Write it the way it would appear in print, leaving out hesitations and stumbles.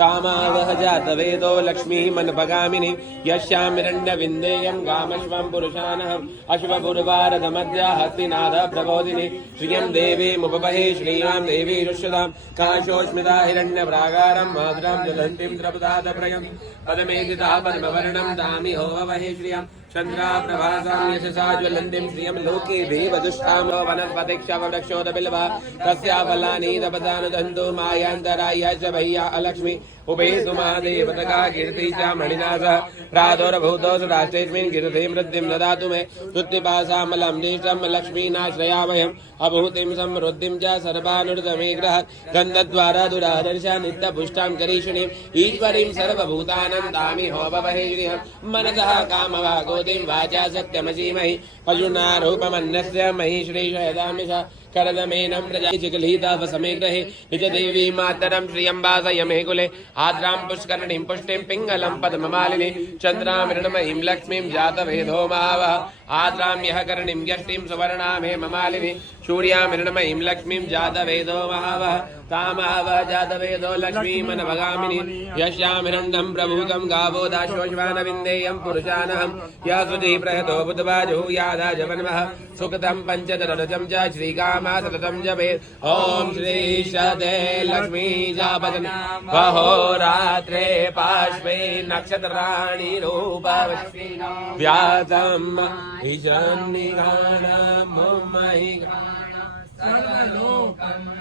तामावह जातवेदो लक्ष्मीः मनपगामिनी यस्यामिरण्यविन्देयं गामश्वं पुरुषानहम् अश्वपुरवारदमद्या हस्तिनाद प्रबोधिनी श्रियं देवीमुपपहे श्रीयां देवी रुष्यतां काशोस्मिता हिरण्यप्राकारं मातरं जलन्तीं द्रवदादप्रयं पदमेधिता पद्मवर्णं तामि होमवहे श्रियं चन्द्राप्रभासां यशसा ज्वलन्तीं श्रियं लोके देवदुष्टां वनस्पतिक्षवृक्षोदबिल्वा तस्या फलानि तपदानुदन्तु मायान्तराय च भय्या अलक्ष्मी उपेतु महादेवतका कीर्ति च मणिनाथ प्रादुर्भूतो सुराष्ट्रेऽस्मिन् कीर्तिं वृद्धिं ददातु मे तुत्तिपासामलं ज्येष्ठं लक्ष्मीनाश्रयामहम् अभूतिं समृद्धिं च सर्वानुर्तमेग्रह गन्धद्वारा दुरादर्श नित्यपुष्टां करीषिणीम् ईश्वरीं सर्वभूतानां तामि होमवहे श्रियं मनसः कामवागोतिं वाचा सत्यमसीमहि पशुनारूपमन्यस्य मही श्रीशयदामिष करदमेनं प्रजा चिकलितावसमे ग्रहे निजदेवी मातरं श्रियं वासयमे कुले आद्रां पुष्करणीं पुष्टिं पिङ्गलं पद्ममालिनी चन्द्रामृणमयीं लक्ष्मीं जातवेदो महावः आद्रां यः करणीं यष्टिं सुवर्णां हेममालिनी सूर्यामृणमयीं लक्ष्मीं जातवेदो महावः तामावः जातवेदो लक्ष्मीमनभगामिनी यस्यामिरण्डं प्रभूतं गावो दाशोश्वानविन्देयं पुरुषानहं यः सुधी प्रहतो बुधवाजो यादाजवन्मः सुकृतं पञ्चतररजं च श्रीकामा सततं जपेत् ॐ श्री शते लक्ष्मी जापदन वहोरात्रे पार्श्वे नक्षत्राणि रूपवती व्यातं ईशन्निगानं मयि सर्वलोकम्